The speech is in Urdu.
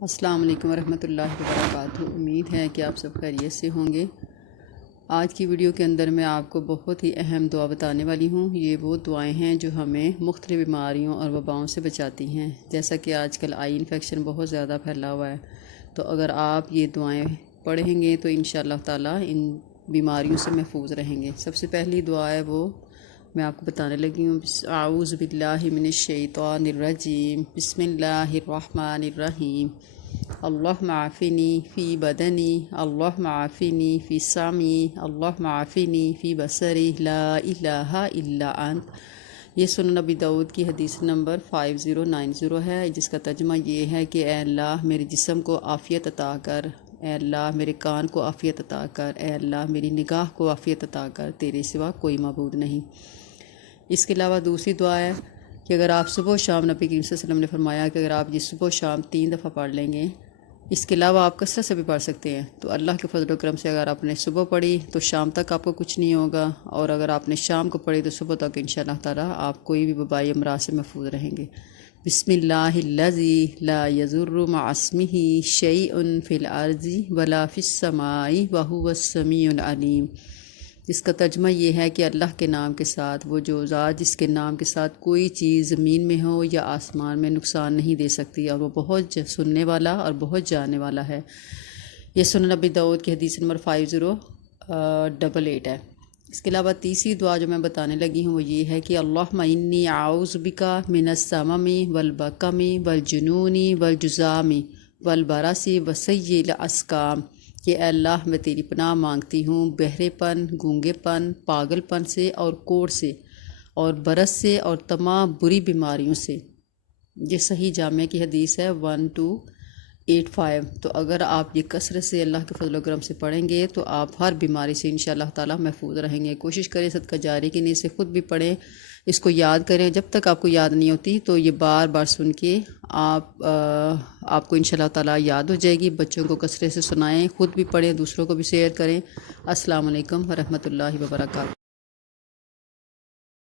السلام علیکم ورحمۃ اللہ وبرکاتہ۔ امید ہے کہ آپ سب خیریت سے ہوں گے۔ آج کی ویڈیو کے اندر میں آپ کو بہت ہی اہم دعا بتانے والی ہوں۔ یہ وہ دعائیں ہیں جو ہمیں مختلف بیماریوں اور وباؤں سے بچاتی ہیں، جیسا کہ آج کل آئی انفیکشن بہت زیادہ پھیلا ہوا ہے۔ تو اگر آپ یہ دعائیں پڑھیں گے تو انشاءاللہ تعالیٰ ان بیماریوں سے محفوظ رہیں گے۔ سب سے پہلی دعا ہے وہ میں آپ کو بتانے لگی ہوں۔ اعوذ باللہ من الشیطان الرجیم، بسم اللہ الرحمن الرحیم۔ اللہم عافنی فی بدنی، اللہم عافنی فی سمعی، اللہم عافنی فی بصری، لا الہ الا انت۔ یہ سنن نبی داؤد کی حدیث نمبر 5090 ہے، جس کا ترجمہ یہ ہے کہ اے اللہ میرے جسم کو عافیت عطا کر، اے اللہ میرے کان کو عافیت عطا کر، اے اللہ میری نگاہ کو عافیت عطا کر، تیرے سوا کوئی معبود نہیں۔ اس کے علاوہ دوسری دعا ہے کہ اگر آپ صبح و شام، نبی کریم صلی اللہ علیہ وسلم نے فرمایا کہ اگر آپ یہ صبح و شام 3 دفعہ پڑھ لیں گے، اس کے علاوہ آپ کثرت سے بھی پڑھ سکتے ہیں، تو اللہ کے فضل و کرم سے اگر آپ نے صبح پڑھی تو شام تک آپ کو کچھ نہیں ہوگا، اور اگر آپ نے شام کو پڑھی تو صبح تک انشاءاللہ تعالیٰ آپ کوئی بھی وبائی امراض سے محفوظ رہیں گے۔ بسم اللہ الذی لا یضر مع اسمہ شیء فی الارض ولا فی السماء وہو السمیع العلیم۔ جس کا ترجمہ یہ ہے کہ اللہ کے نام کے ساتھ، وہ جو ذات جس کے نام کے ساتھ کوئی چیز زمین میں ہو یا آسمان میں نقصان نہیں دے سکتی، اور وہ بہت سننے والا اور بہت جاننے والا ہے۔ یہ سنن نبی داؤد کی حدیث نمبر 5088 ہے۔ اس کے علاوہ تیسری دعا جو میں بتانے لگی ہوں وہ یہ ہے کہ اللہم انی اعوذ بک من السمم والبکم والجنون والجذام والبرص وسیء الاسقام، کہ اے اللہ میں تیری پناہ مانگتی ہوں بہرے پن، گونگے پن، پاگل پن سے اور کوڑ سے اور برس سے اور تمام بری بیماریوں سے۔ یہ صحیح جامع کی حدیث ہے 1285۔ تو اگر آپ یہ کثرت سے اللہ کے فضل و کرم سے پڑھیں گے تو آپ ہر بیماری سے انشاءاللہ تعالیٰ محفوظ رہیں گے۔ کوشش کریں صدقہ جاری کی نیت سے خود بھی پڑھیں، اس کو یاد کریں۔ جب تک آپ کو یاد نہیں ہوتی تو یہ بار بار سن کے آپ کو انشاءاللہ تعالیٰ یاد ہو جائے گی۔ بچوں کو کثرت سے سنائیں، خود بھی پڑھیں، دوسروں کو بھی شیئر کریں۔ السلام علیکم ورحمۃ اللہ وبرکاتہ۔